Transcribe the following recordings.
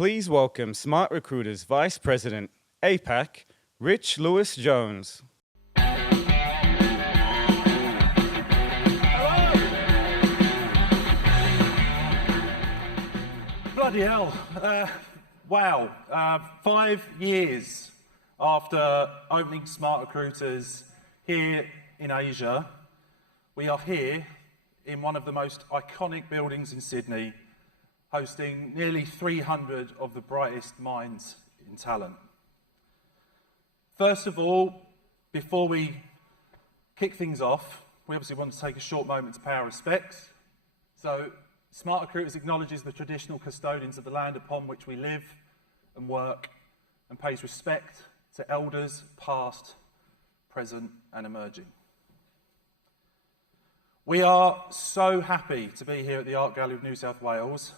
Please welcome SmartRecruiters Vice President, APAC, Rich Lewis-Jones. Bloody hell. Wow. 5 years after opening SmartRecruiters here in Asia, we are here in one of the most iconic buildings in Sydney, hosting nearly 300 of the brightest minds in talent. First of all, before we kick things off, we obviously want to take a short moment to pay our respects. So, SmartRecruiters acknowledges the traditional custodians of the land upon which we live and work, and pays respect to elders past, present and emerging. We are so happy to be here at the Art Gallery of New South Wales.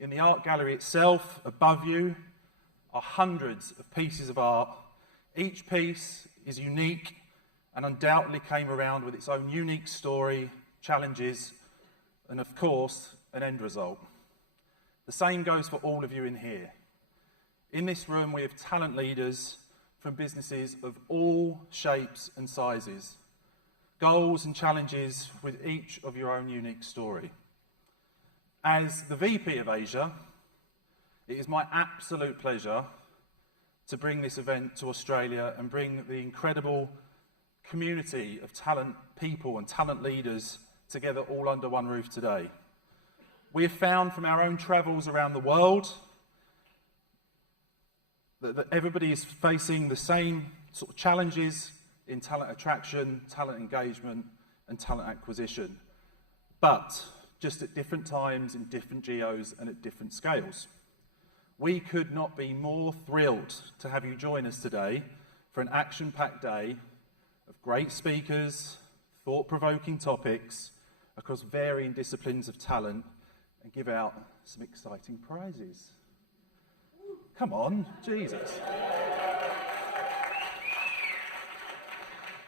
In the art gallery itself, above you, are hundreds of pieces of art. Each piece is unique and undoubtedly came around with its own unique story, challenges, and of course, an end result. The same goes for all of you in here. In this room, we have talent leaders from businesses of all shapes and sizes, goals and challenges with each of your own unique story. As the VP of Asia, it is my absolute pleasure to bring this event to Australia and bring the incredible community of talent people and talent leaders together all under one roof today. We have found from our own travels around the world that everybody is facing the same sort of challenges in talent attraction, talent engagement, and talent acquisition, but just at different times, in different geos, and at different scales. We could not be more thrilled to have you join us today for an action-packed day of great speakers, thought-provoking topics across varying disciplines of talent, and give out some exciting prizes. Come on, Jesus.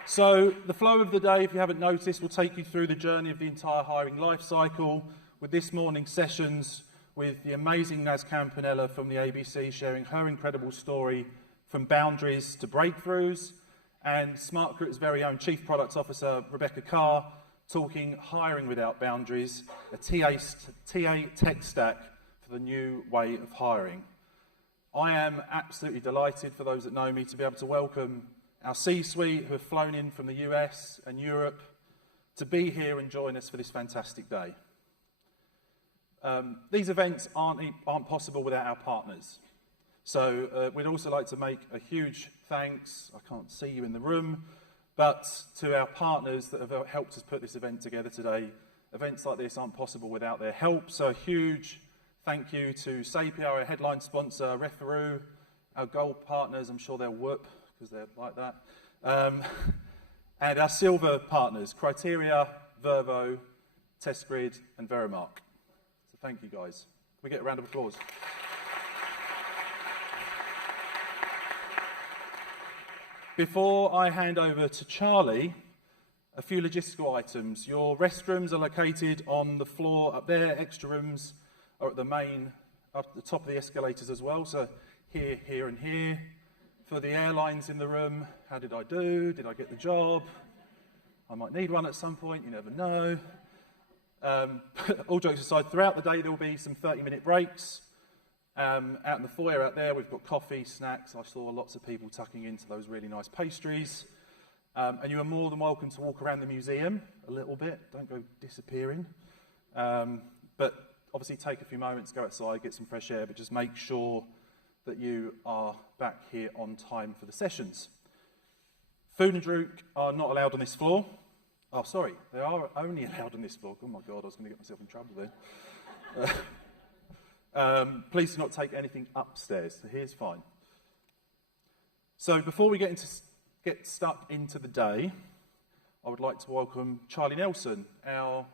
So the flow of the day, if you haven't noticed, will take you through the journey of the entire hiring life cycle, with this morning's sessions with the amazing Naz Campanella from the ABC sharing her incredible story from boundaries to breakthroughs, and SmartRecruiters' very own Chief Products Officer, Rebecca Carr, talking hiring without boundaries, a TA tech stack for the new way of hiring. I am absolutely delighted, for those that know me, to be able to welcome our C-suite who have flown in from the US and Europe to be here and join us for this fantastic day. These events aren't possible without our partners. So we'd also like to make a huge thanks, I can't see you in the room, but to our partners that have helped us put this event together today. Events like this aren't possible without their help, so a huge thank you to Sapia, our headline sponsor, Referoo, our gold partners, I'm sure they'll whoop, because they're like that, and our silver partners, Criteria, Vervo, TestGrid, and Verimark. So thank you guys. Can we get a round of applause? Before I hand over to Charlie, a few logistical items. Your restrooms are located on the floor up there. Extra rooms are at the top of the escalators as well. So here, here, and here. For the airlines in the room, how did I do? Did I get the job? I might need one at some point, you never know. All jokes aside, throughout the day there will be some 30-minute breaks. Out in the foyer out there, we've got coffee, snacks. I saw lots of people tucking into those really nice pastries. And you are more than welcome to walk around the museum a little bit. Don't go disappearing. But obviously take a few moments, go outside, get some fresh air, but just make sure that you are back here on time for the sessions. Food and drink are not allowed on this floor. Oh, sorry, they are only allowed on this floor. Oh my God, I was going to get myself in trouble then. Please do not take anything upstairs. So here's fine. So before we get stuck into the day, I would like to welcome Charlie Nelson, our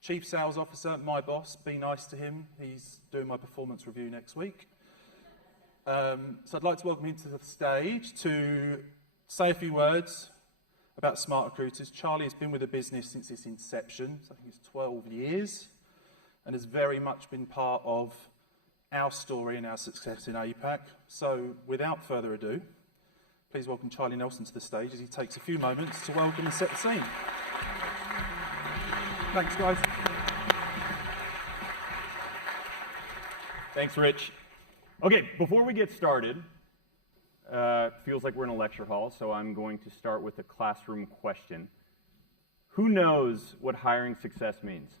Chief Sales Officer, my boss. Be nice to him. He's doing my performance review next week. So I'd like to welcome him to the stage to say a few words about SmartRecruiters. Charlie has been with the business since its inception, so I think it's 12 years, and has very much been part of our story and our success in APAC. So without further ado, please welcome Charlie Nelson to the stage as he takes a few moments to welcome and set the scene. Thanks, guys. Thanks, Rich. Okay, before we get started, feels like we're in a lecture hall, so I'm going to start with a classroom question. Who knows what hiring success means?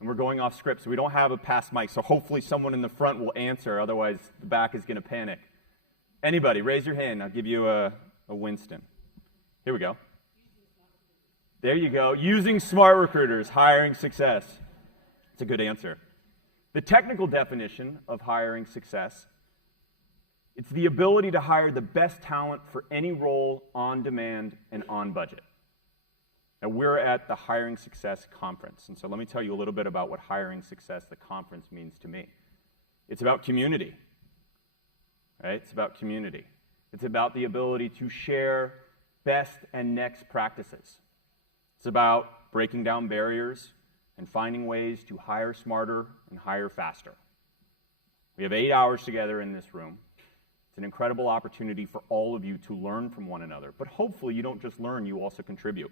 And we're going off script, so we don't have a pass mic, so hopefully someone in the front will answer, otherwise the back is going to panic. Anybody, raise your hand. I'll give you a Winston. Here we go. There you go. Using SmartRecruiters, hiring success. It's a good answer. The technical definition of hiring success, it's the ability to hire the best talent for any role on demand and on budget. Now, we're at the Hiring Success Conference, and so let me tell you a little bit about what Hiring Success, the conference, means to me. It's about community, right? It's about community. It's about the ability to share best and next practices. It's about breaking down barriers and finding ways to hire smarter and hire faster. We have 8 hours together in this room. It's an incredible opportunity for all of you to learn from one another, but hopefully you don't just learn, you also contribute.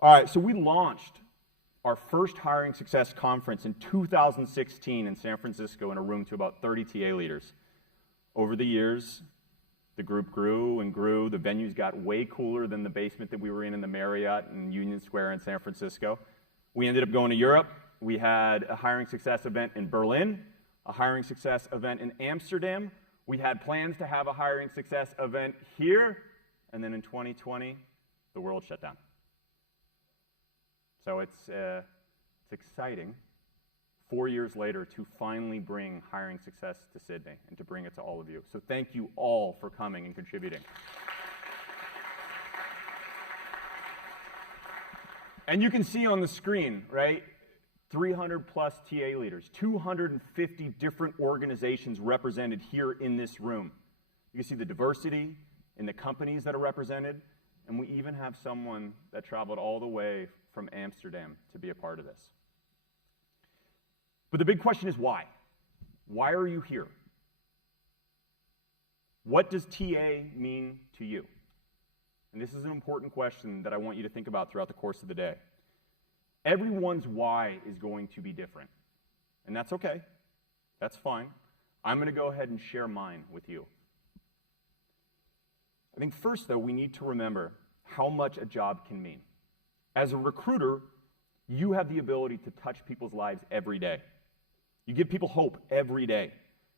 All right, so we launched our first Hiring Success Conference in 2016 in San Francisco in a room to about 30 TA leaders. Over the years, the group grew and grew. The venues got way cooler than the basement that we were in the Marriott in Union Square in San Francisco. We ended up going to Europe. We had a hiring success event in Berlin, a hiring success event in Amsterdam. We had plans to have a hiring success event here, and then in 2020, the world shut down. So it's exciting 4 years later to finally bring hiring success to Sydney and to bring it to all of you. So thank you all for coming and contributing. And you can see on the screen, right, 300 plus TA leaders, 250 different organizations represented here in this room. You can see the diversity in the companies that are represented, and we even have someone that traveled all the way from Amsterdam to be a part of this. But the big question is why? Why are you here? What does TA mean to you? And this is an important question that I want you to think about throughout the course of the day. Everyone's why is going to be different. And that's okay. That's fine. I'm going to go ahead and share mine with you. I think first, though, we need to remember how much a job can mean. As a recruiter, you have the ability to touch people's lives every day. You give people hope every day.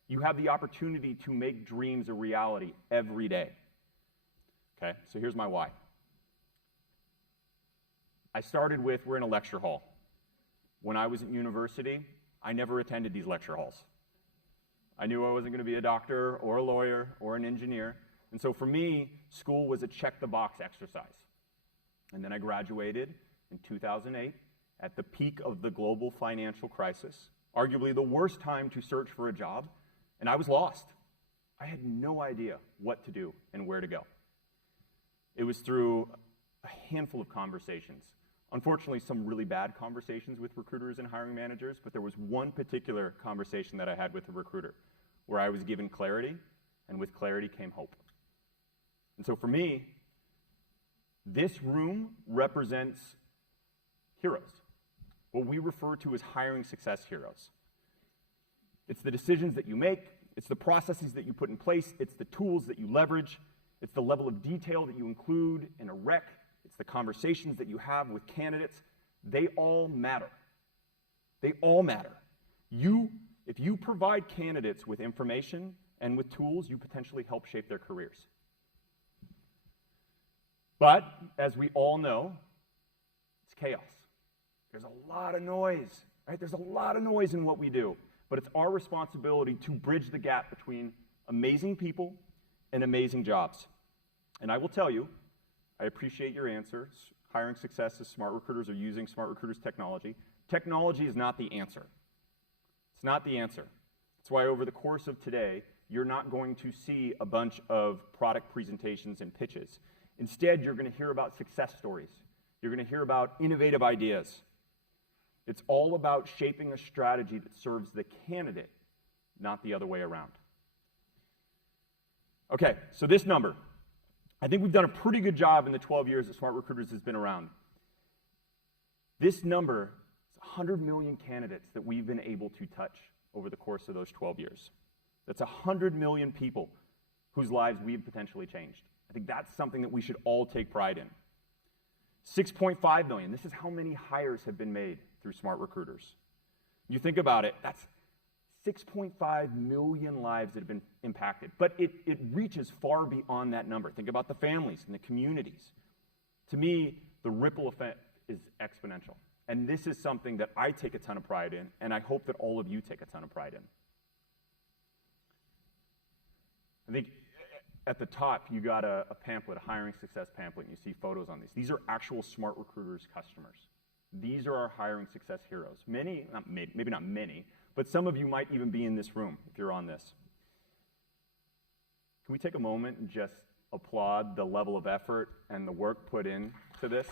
You have the opportunity to make dreams a reality every day. Okay, so here's my why. I started with, we're in a lecture hall. When I was at university, I never attended these lecture halls. I knew I wasn't going to be a doctor or a lawyer or an engineer. And so for me, school was a check-the-box exercise. And then I graduated in 2008 at the peak of the global financial crisis, arguably the worst time to search for a job, and I was lost. I had no idea what to do and where to go. It was through a handful of conversations. Unfortunately, some really bad conversations with recruiters and hiring managers, but there was one particular conversation that I had with a recruiter where I was given clarity, and with clarity came hope. And so for me, this room represents heroes, what we refer to as hiring success heroes. It's the decisions that you make, it's the processes that you put in place, it's the tools that you leverage, it's the level of detail that you include in a rec, it's the conversations that you have with candidates. They all matter. They all matter. If you provide candidates with information and with tools, you potentially help shape their careers. But, as we all know, it's chaos. There's a lot of noise, right? There's a lot of noise in what we do. But it's our responsibility to bridge the gap between amazing people and amazing jobs. And I will tell you, I appreciate your answer. Hiring success is SmartRecruiters are using SmartRecruiters technology. Technology is not the answer. It's not the answer. That's why over the course of today, you're not going to see a bunch of product presentations and pitches. Instead, you're going to hear about success stories. You're going to hear about innovative ideas. It's all about shaping a strategy that serves the candidate, not the other way around. Okay, so this number. I think we've done a pretty good job in the 12 years that SmartRecruiters has been around. This number is 100 million candidates that we've been able to touch over the course of those 12 years. That's 100 million people whose lives we've potentially changed. I think that's something that we should all take pride in. 6.5 million, this is how many hires have been made through SmartRecruiters. You think about it, that's 6.5 million lives that have been impacted. But it reaches far beyond that number. Think about the families and the communities. To me, the ripple effect is exponential. And this is something that I take a ton of pride in, and I hope that all of you take a ton of pride in. I think at the top, you got a pamphlet, a hiring success pamphlet, and you see photos on these. These are actual SmartRecruiters customers. These are our hiring success heroes. Many, maybe not many, but some of you might even be in this room if you're on this. Can we take a moment and just applaud the level of effort and the work put into this?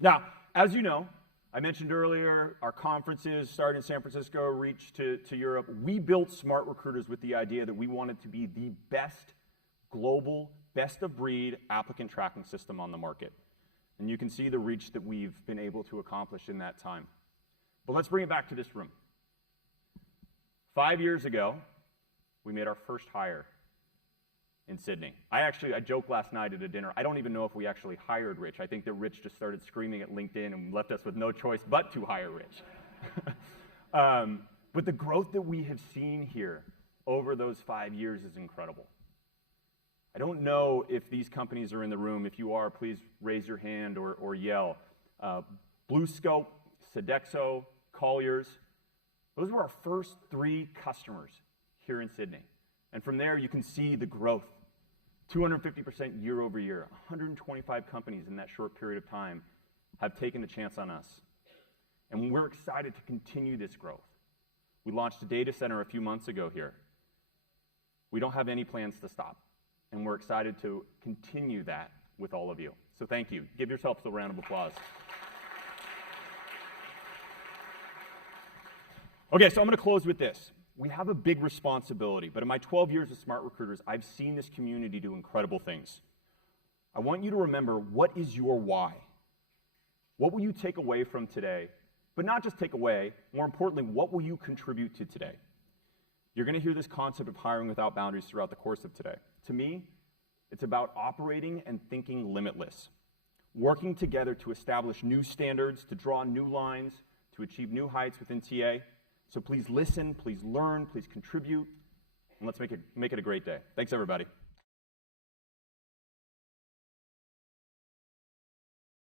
Now, as you know, I mentioned earlier, our conferences started in San Francisco, reached to Europe. We built SmartRecruiters with the idea that we wanted to be the best global, best-of-breed applicant tracking system on the market. And you can see the reach that we've been able to accomplish in that time. But let's bring it back to this room. 5 years ago, we made our first hire in Sydney. I joked last night at a dinner, I don't even know if we actually hired Rich. I think that Rich just started screaming at LinkedIn and left us with no choice but to hire Rich. But the growth that we have seen here over those 5 years is incredible. I don't know if these companies are in the room. If you are, please raise your hand or yell. BlueScope, Sodexo, Colliers, those were our first 3 customers here in Sydney. And from there, you can see the growth. 250% year over year. 125 companies in that short period of time have taken a chance on us. And we're excited to continue this growth. We launched a data center a few months ago here. We don't have any plans to stop. And we're excited to continue that with all of you. So thank you. Give yourselves a round of applause. Okay, so I'm going to close with this. We have a big responsibility, but in my 12 years of SmartRecruiters, I've seen this community do incredible things. I want you to remember, what is your why? What will you take away from today? But not just take away, more importantly, what will you contribute to today? You're going to hear this concept of hiring without boundaries throughout the course of today. To me, it's about operating and thinking limitless, working together to establish new standards, to draw new lines, to achieve new heights within TA. So please listen, please learn, please contribute, and let's make it a great day. Thanks, everybody.